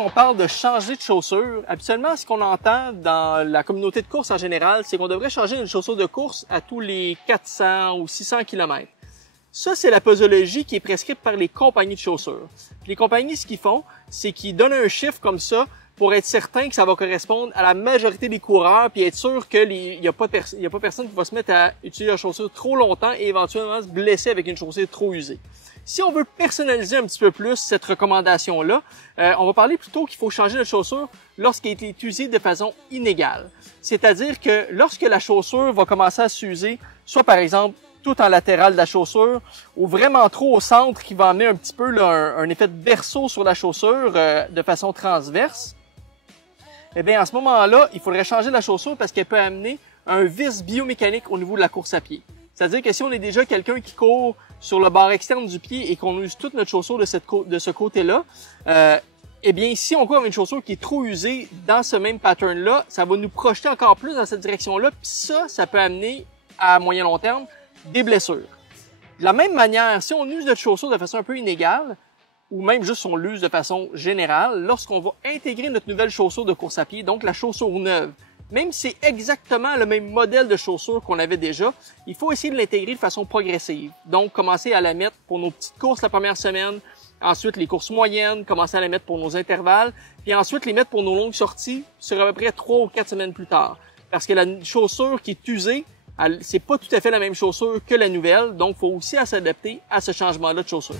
lorsqu'on parle de changer de chaussures, habituellement, ce qu'on entend dans la communauté de course en général, c'est qu'on devrait changer une chaussure de course à tous les 400 ou 600 km. Ça, c'est la posologie qui est prescrite par les compagnies de chaussures. Puis les compagnies, ce qu'ils font, c'est qu'ils donnent un chiffre comme ça pour être certain que ça va correspondre à la majorité des coureurs, puis être sûr qu'il n'y a pas personne qui va se mettre à utiliser la chaussure trop longtemps et éventuellement se blesser avec une chaussure trop usée. Si on veut personnaliser un petit peu plus cette recommandation-là, on va parler plutôt qu'il faut changer de chaussure lorsqu'elle est utilisée de façon inégale. C'est-à-dire que lorsque la chaussure va commencer à s'user, soit par exemple tout en latéral de la chaussure, ou vraiment trop au centre qui va amener un petit peu là, un effet de berceau sur la chaussure de façon transverse, eh bien à ce moment-là, il faudrait changer la chaussure parce qu'elle peut amener un vice biomécanique au niveau de la course à pied. C'est-à-dire que si on est déjà quelqu'un qui court sur le bord externe du pied et qu'on use toute notre chaussure de ce côté-là, eh bien, si on court avec une chaussure qui est trop usée dans ce même pattern-là, ça va nous projeter encore plus dans cette direction-là, puis ça peut amener à moyen long terme des blessures. De la même manière, si on use notre chaussure de façon un peu inégale, ou même juste on l'use de façon générale, lorsqu'on va intégrer notre nouvelle chaussure de course à pied, donc la chaussure neuve, même si c'est exactement le même modèle de chaussure qu'on avait déjà, il faut essayer de l'intégrer de façon progressive. Donc, commencer à la mettre pour nos petites courses la première semaine, ensuite les courses moyennes, commencer à la mettre pour nos intervalles, puis ensuite les mettre pour nos longues sorties sur à peu près 3 ou 4 semaines plus tard. Parce que la chaussure qui est usée, c'est pas tout à fait la même chaussure que la nouvelle, donc il faut aussi s'adapter à ce changement-là de chaussure.